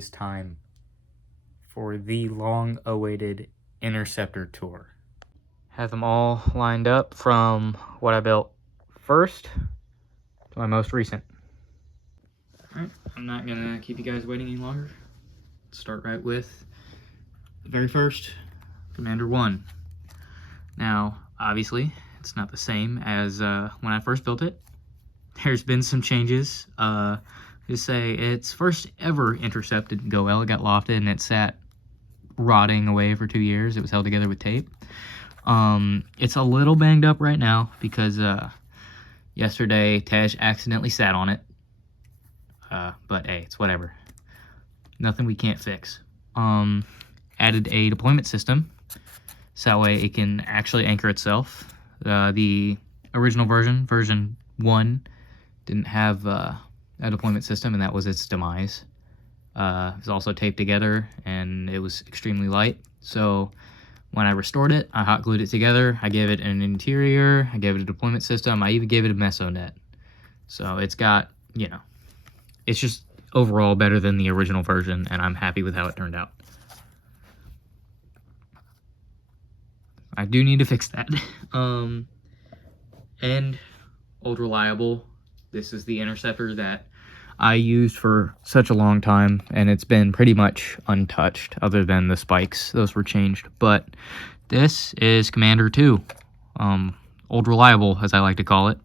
is time for the long-awaited interceptor tour. Have them all lined up from what I built first to my most recent. Alright, I'm not gonna keep you guys waiting any longer. Let's start right with the very first, Commander 1. Now, obviously, it's not the same as when I first built it. There's been some changes. Just say its first ever intercept didn't go well. It got lofted and it sat rotting away for 2 years. It was held together with tape. It's a little banged up right now because yesterday Tej accidentally sat on it. But hey, it's whatever. Nothing we can't fix. Added a deployment system so that way it can actually anchor itself. The original version 1, didn't have a deployment system, and that was its demise. It was also taped together, and it was extremely light. So when I restored it, I hot glued it together. I gave it an interior. I gave it a deployment system. I even gave it a mesonet. So it's got, you know, it's just overall better than the original version, and I'm happy with how it turned out. I do need to fix that. And old reliable. This is the interceptor that I used for such a long time, and it's been pretty much untouched other than the spikes. Those were changed. But this is Commander 2. Old reliable, as I like to call it.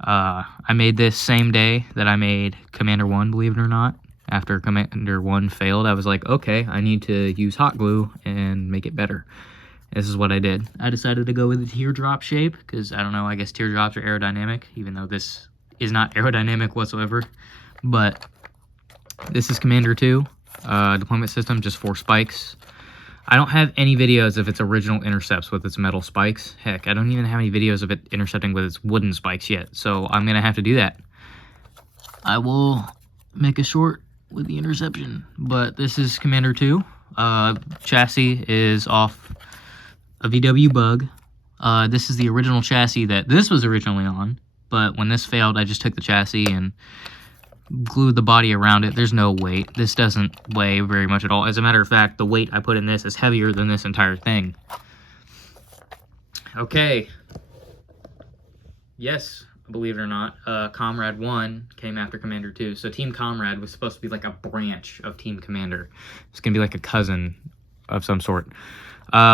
I made this same day that I made Commander 1, believe it or not. After Commander 1 failed, I was like, okay, I need to use hot glue and make it better. This is what I did. I decided to go with the teardrop shape because, I don't know, I guess teardrops are aerodynamic, even though this is not aerodynamic whatsoever. But this is Commander 2. Deployment system, just 4 spikes. I don't have any videos of its original intercepts with its metal spikes. Heck, I don't even have any videos of it intercepting with its wooden spikes yet. So I'm going to have to do that. I will make a short with the interception. But this is Commander 2. Chassis is off a VW bug. This is the original chassis that this was originally on, but when this failed, I just took the chassis and glued the body around it. There's no weight. This doesn't weigh very much at all. As a matter of fact, the weight I put in this is heavier than this entire thing. Okay. Yes, believe it or not, Comrade 1 came after Commander 2. So Team Comrade was supposed to be like a branch of Team Commander. It's going to be like a cousin of some sort.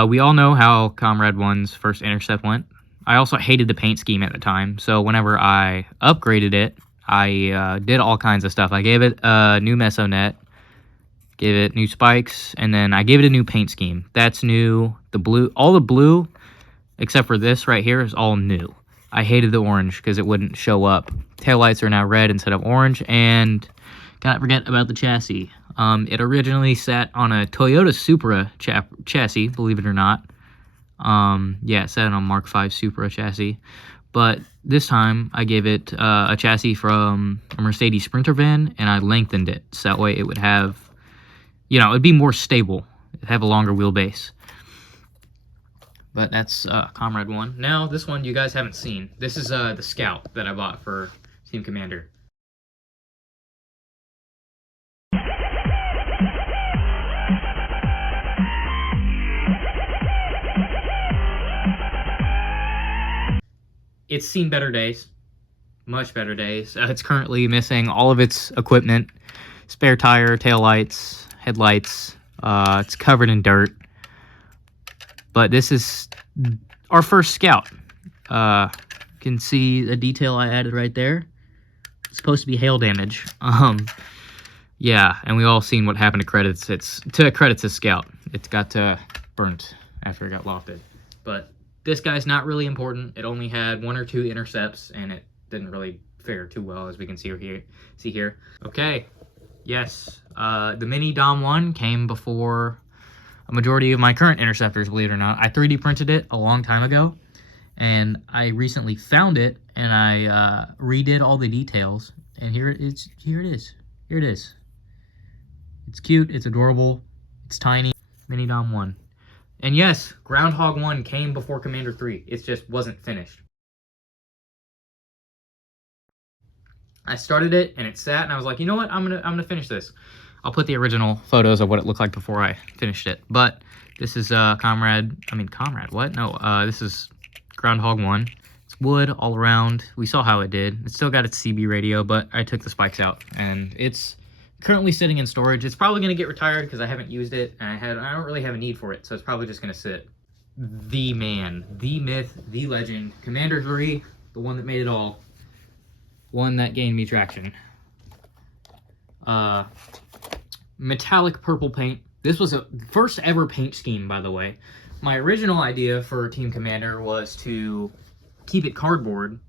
We all know how Comrade 1's first intercept went. I also hated the paint scheme at the time, so whenever I upgraded it, I did all kinds of stuff. I gave it a new mesonet, gave it new spikes, and then I gave it a new paint scheme. That's new. The blue, all the blue, except for this right here, is all new. I hated the orange because it wouldn't show up. Taillights are now red instead of orange, and cannot forget about the chassis. It originally sat on a Toyota Supra chassis, believe it or not. Yeah, it sat on a Mark V Supra chassis. But this time, I gave it a chassis from a Mercedes Sprinter van, and I lengthened it. So that way it would have, you know, it'd be more stable. It'd have a longer wheelbase. But that's Comrade 1. Now, this one you guys haven't seen. This is the Scout that I bought for Team Commander. It's seen better days, much better days. It's currently missing all of its equipment, spare tire, taillights, headlights. It's covered in dirt. But this is our first Scout. You can see the detail I added right there. It's supposed to be hail damage. Yeah, and we all seen what happened to credits. Credits' Scout. It got burnt after it got lofted. But this guy's not really important. It only had 1 or 2 intercepts, and it didn't really fare too well, as we can see here. Okay, yes, the MiniDOM 1 came before a majority of my current interceptors, believe it or not. I 3D printed it a long time ago, and I recently found it, and I redid all the details, and here it is. It's cute, it's adorable, it's tiny. MiniDOM 1. And yes, Groundhog 1 came before Commander 3. It just wasn't finished. I started it and it sat, and I was like, you know what? I'm gonna finish this. I'll put the original photos of what it looked like before I finished it. But this is Comrade, what? No, this is Groundhog 1. It's wood all around. We saw how it did. It's still got its CB radio, but I took the spikes out, and it's currently sitting in storage. It's probably going to get retired because I haven't used it, and I don't really have a need for it, so it's probably just going to sit. The man, the myth, the legend, Commander 3, the one that made it all, one that gained me traction. Metallic purple paint. This was a first ever paint scheme, by the way. My original idea for Team Commander was to keep it cardboard,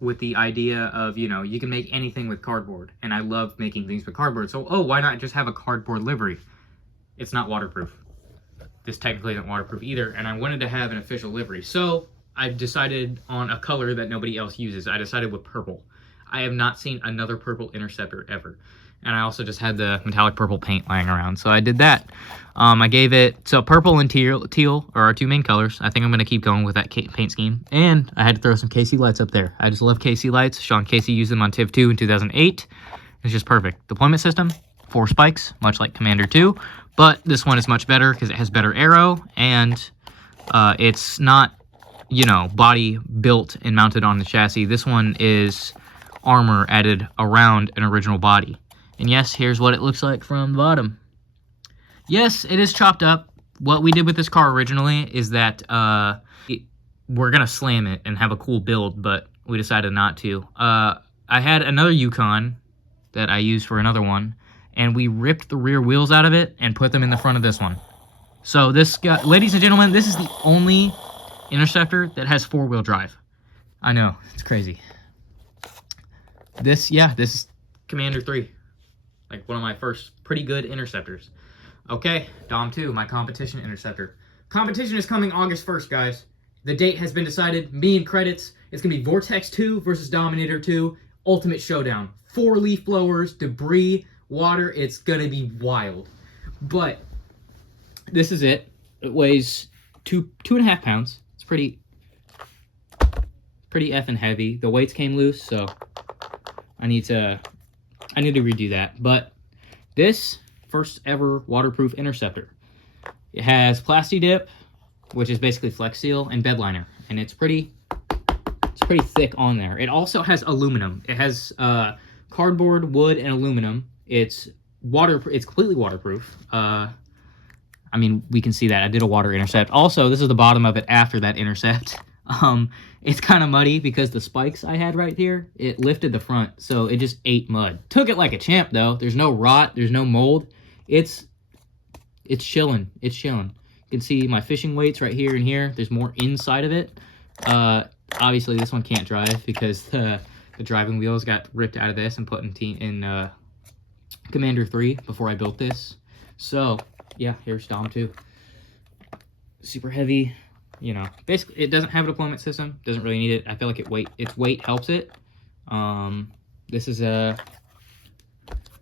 with the idea of, you know, you can make anything with cardboard, and I love making things with cardboard, so why not just have a cardboard livery? It's not waterproof. This technically isn't waterproof either, and I wanted to have an official livery, so I decided on a color that nobody else uses. I decided with purple. I have not seen another purple interceptor ever, and I also just had the metallic purple paint lying around, so I did that. I gave it, so purple and teal are our two main colors. I think I'm going to keep going with that paint scheme, and I had to throw some KC lights up there. I just love KC lights. Sean Casey used them on Tiv 2 in 2008. It's just perfect. Deployment system, 4 spikes, much like Commander 2, but this one is much better because it has better arrow, and it's not, you know, body built and mounted on the chassis. This one is armor added around an original body. And yes, here's what it looks like from the bottom. Yes, it is chopped up. What we did with this car originally is that we're going to slam it and have a cool build, but we decided not to. I had another Yukon that I used for another one, and we ripped the rear wheels out of it and put them in the front of this one. So this guy, ladies and gentlemen, this is the only Interceptor that has 4-wheel drive. I know, it's crazy. This is Commander 3. Like one of my first pretty good interceptors. Okay, Dom 2, my competition interceptor. Competition is coming August 1st, guys. The date has been decided. Me and credits. It's going to be Vortex 2 versus Dominator 2. Ultimate showdown. 4 leaf blowers, debris, water. It's going to be wild. But this is it. It weighs 2.5 pounds. It's pretty effing heavy. The weights came loose, so I need to redo that. But this first ever waterproof interceptor. It has Plasti Dip, which is basically Flex Seal, and bed liner, and it's pretty thick on there. It also has aluminum. It has cardboard, wood, and aluminum. It's completely waterproof. I mean, we can see that I did a water intercept. Also, this is the bottom of it after that intercept. It's kind of muddy because the spikes I had right here, it lifted the front, so it just ate mud. Took it like a champ, though. There's no rot. There's no mold. It's chilling. It's chilling. You can see my fishing weights right here and here. There's more inside of it. Obviously, this one can't drive because the driving wheels got ripped out of this and put in Commander 3 before I built this. So, yeah, here's Dom 2. Super heavy. You know, basically, it doesn't have a deployment system. Doesn't really need it. I feel like its weight helps it. This is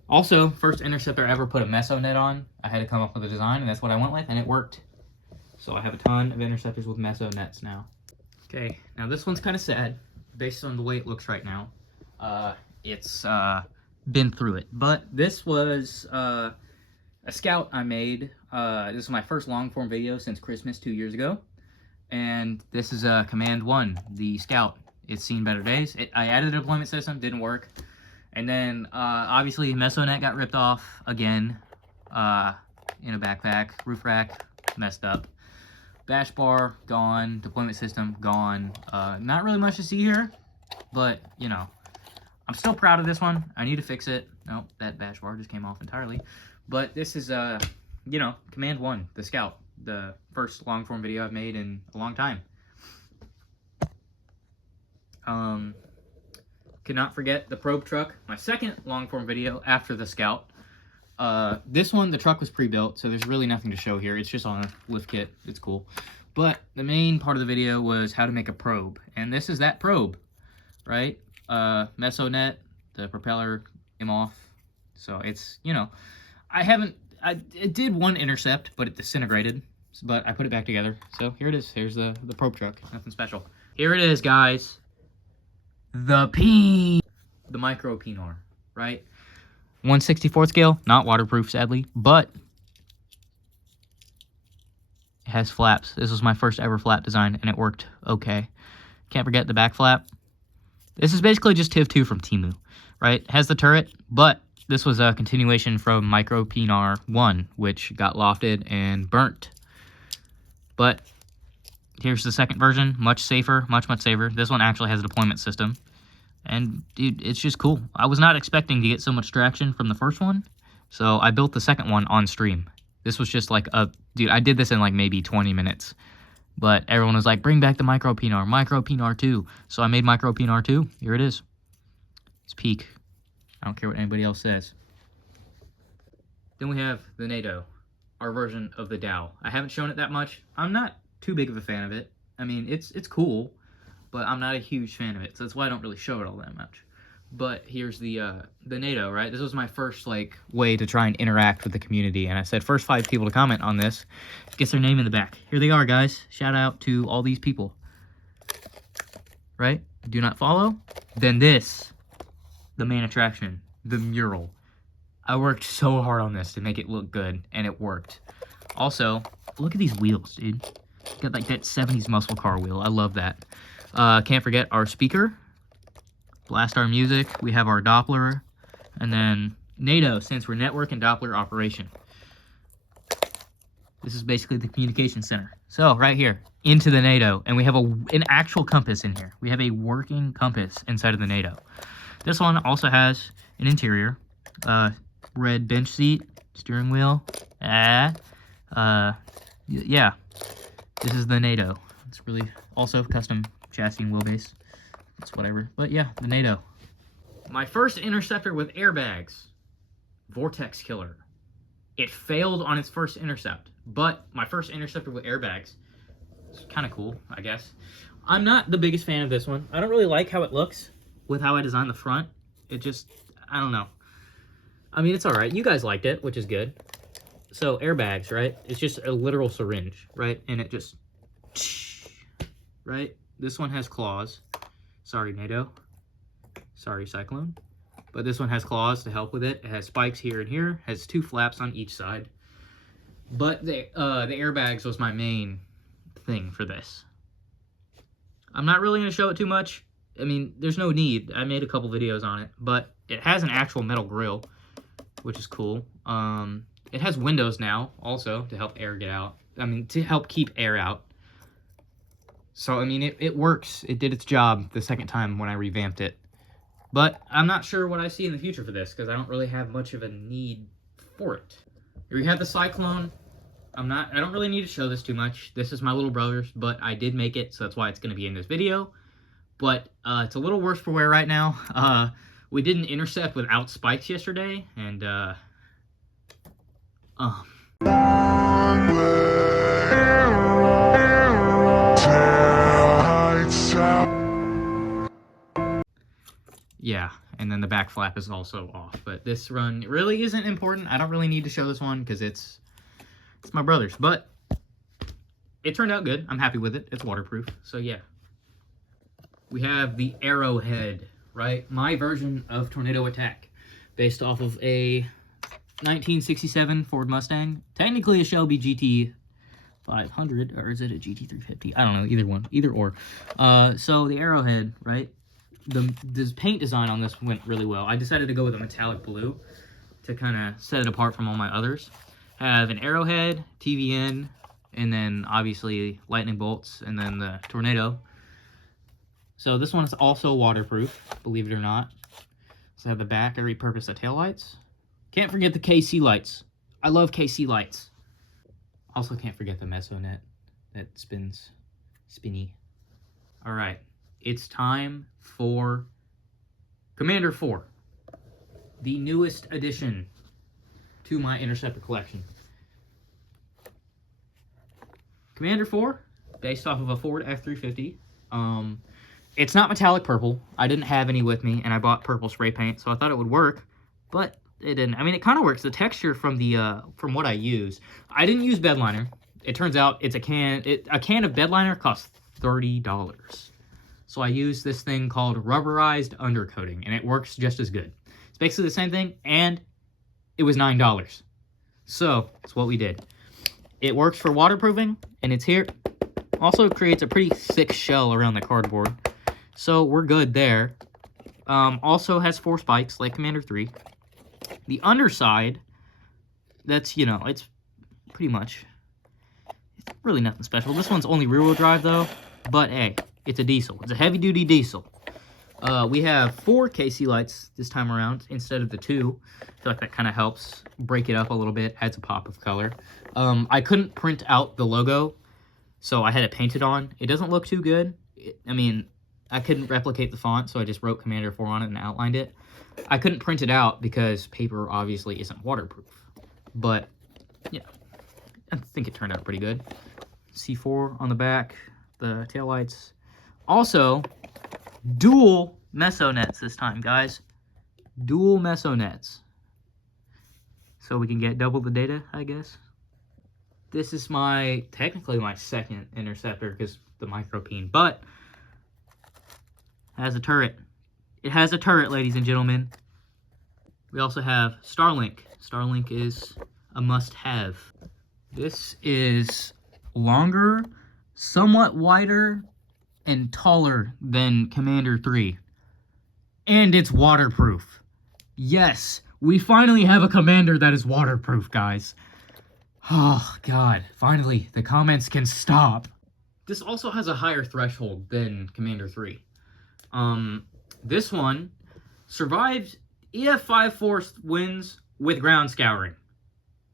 also first interceptor I ever put a meso net on. I had to come up with a design, and that's what I went with, and it worked. So I have a ton of interceptors with meso nets now. Okay, now this one's kind of sad, based on the way it looks right now. It's been through it, but this was a scout I made. This is my first long form video since Christmas 2 years ago. And this is Command 1, the Scout. It's seen better days. I added a deployment system, didn't work. And then, obviously, Mesonet got ripped off again in a backpack. Roof rack, messed up. Bash bar, gone. Deployment system, gone. Not really much to see here, but, you know, I'm still proud of this one. I need to fix it. Nope, that bash bar just came off entirely. But this is, you know, Command 1, the Scout. The first long-form video I've made in a long time. Cannot forget the probe truck, my second long-form video after the Scout. This one, the truck was pre-built, so there's really nothing to show here. It's just on a lift kit. It's cool. But the main part of the video was how to make a probe. And this is that probe, right? Mesonet, the propeller came off. So it's, you know, it did one intercept, but it disintegrated. But I put it back together. So here it is. Here's the probe truck. Nothing special. Here it is, guys. The micro Pinor, right? 1/64 scale, not waterproof, sadly, but it has flaps. This was my first ever flap design, and it worked okay. Can't forget the back flap. This is basically just TIV 2 from Temu, right? It has the turret, but this was a continuation from Micro Pinar 1, which got lofted and burnt. But here's the second version, much safer, much safer. This one actually has a deployment system. And, dude, it's just cool. I was not expecting to get so much traction from the first one, so I built the second one on stream. This was just like a... Dude, I did this in like maybe 20 minutes. But everyone was like, bring back the Micro Pinar 2. So I made Micro Pinar 2. Here it is. It's peak. I don't care what anybody else says. Then we have the NATO, our version of the Dow. I haven't shown it that much. I'm not too big of a fan of it. I mean, it's cool, but I'm not a huge fan of it. So that's why I don't really show it all that much. But here's the NATO, right? This was my first, like, way to try and interact with the community. And I said, first 5 people to comment on this gets their name in the back. Here they are, guys. Shout out to all these people. Right? Do not follow? Then this, the main attraction, the mural. I worked so hard on this to make it look good, and it worked. Also, look at these wheels, dude. Got, like, that 70s muscle car wheel. I love that. Can't forget our speaker. Blast our music. We have our Doppler. And then NATO, since we're network and Doppler operation. This is basically the communication center. So, right here, into the NATO. And we have an actual compass in here. We have a working compass inside of the NATO. This one also has an interior. Red bench seat, steering wheel. Yeah. This is the NATO. It's really also custom chassis and wheelbase. It's whatever. But yeah, the NATO. My first interceptor with airbags. Vortex Killer. It failed on its first intercept. But my first interceptor with airbags. It's kind of cool, I guess. I'm not the biggest fan of this one. I don't really like how it looks with how I designed the front. It just, I don't know. I mean, it's alright. You guys liked it, which is good. So, airbags, right? It's just a literal syringe, right? And it just, right? This one has claws. Sorry, NATO. Sorry, Cyclone. But this one has claws to help with it. It has spikes here and here. Has 2 flaps on each side. But the airbags was my main thing for this. I'm not really going to show it too much. I mean, there's no need. I made a couple videos on it. But it has an actual metal grill, which is cool. It has windows now, also, to help air get out. I mean, to help keep air out. So, I mean, it works. It did its job the second time when I revamped it. But I'm not sure what I see in the future for this, because I don't really have much of a need for it. Here we have the Cyclone. I don't really need to show this too much. This is my little brother's, but I did make it, so that's why it's going to be in this video. But it's a little worse for wear right now. We did an intercept without spikes yesterday, and yeah, and then the back flap is also off. But this run really isn't important. I don't really need to show this one because it's my brother's. But it turned out good. I'm happy with it. It's waterproof. So yeah. We have the Arrowhead, right? My version of Tornado Attack. Based off of a 1967 Ford Mustang. Technically a Shelby GT 500, or is it a GT 350? I don't know, either one, either or. So the Arrowhead, right? The paint design on this went really well. I decided to go with a metallic blue to kind of set it apart from all my others. Have an Arrowhead, TVN, and then obviously lightning bolts, and then the Tornado. So this one is also waterproof, believe it or not. So I have the back, I repurposed the taillights. Can't forget the KC lights. I love KC lights. Also can't forget the Mesonet that spins spinny. Alright, it's time for Commander 4. The newest addition to my Interceptor collection. Commander 4, based off of a Ford F-350. It's not metallic purple. I didn't have any with me, and I bought purple spray paint, so I thought it would work, but it didn't. I mean, it kind of works. The texture from the from what I used. I didn't use bed liner. It turns out it's a can of bed liner costs $30. So I used this thing called rubberized undercoating, and it works just as good. It's basically the same thing, and it was $9. So that's what we did. It works for waterproofing, and it's here. Also creates a pretty thick shell around the cardboard, so we're good there. Also has 4 spikes like Commander 3. The underside, that's, you know, it's pretty much, it's really nothing special. This one's only rear-wheel drive though, but hey, it's a diesel. It's a heavy-duty diesel. We have 4 KC lights this time around instead of the 2. I feel like that kind of helps break it up a little bit, adds a pop of color. I couldn't print out the logo, so I had it painted on. It doesn't look too good. I mean, I couldn't replicate the font, so I just wrote Commander 4 on it and outlined it. I couldn't print it out because paper obviously isn't waterproof. But, yeah, I think it turned out pretty good. C4 on the back, the taillights. Also, dual meso nets this time, guys. Dual meso nets. So we can get double the data, I guess. This is technically my second interceptor because the micropene, but has a turret. It has a turret, ladies and gentlemen. We also have Starlink. Starlink is a must-have. This is longer, somewhat wider, and taller than Commander 3. And it's waterproof. Yes, we finally have a Commander that is waterproof, guys. Oh, God. Finally, the comments can stop. This also has a higher threshold than Commander 3. This one survived EF 5 force winds with ground scouring,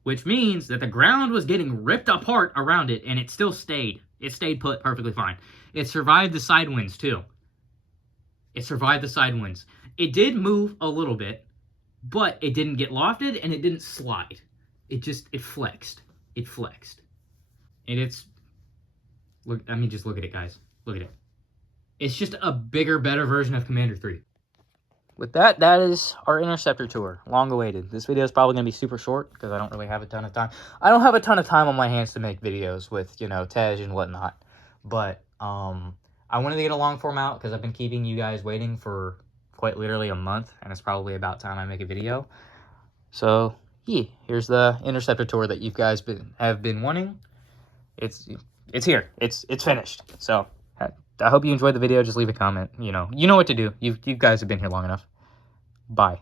which means that the ground was getting ripped apart around it, and it still stayed. It stayed put perfectly fine. It survived the side winds, too. It survived the side winds. It did move a little bit, but it didn't get lofted, and it didn't slide. It flexed. It flexed. And it's, look, I mean, just look at it, guys. Look at it. It's just a bigger, better version of Commander 3. With that, that is our interceptor tour. Long awaited. This video is probably going to be super short because I don't really have a ton of time. I don't have a ton of time on my hands to make videos with, you know, Tej and whatnot. But I wanted to get a long form out because I've been keeping you guys waiting for quite literally a month. And it's probably about time I make a video. So, yeah, here's the interceptor tour that you guys have been wanting. It's here. It's finished. So, I hope you enjoyed the video. Just leave a comment. You know what to do. You guys have been here long enough. Bye.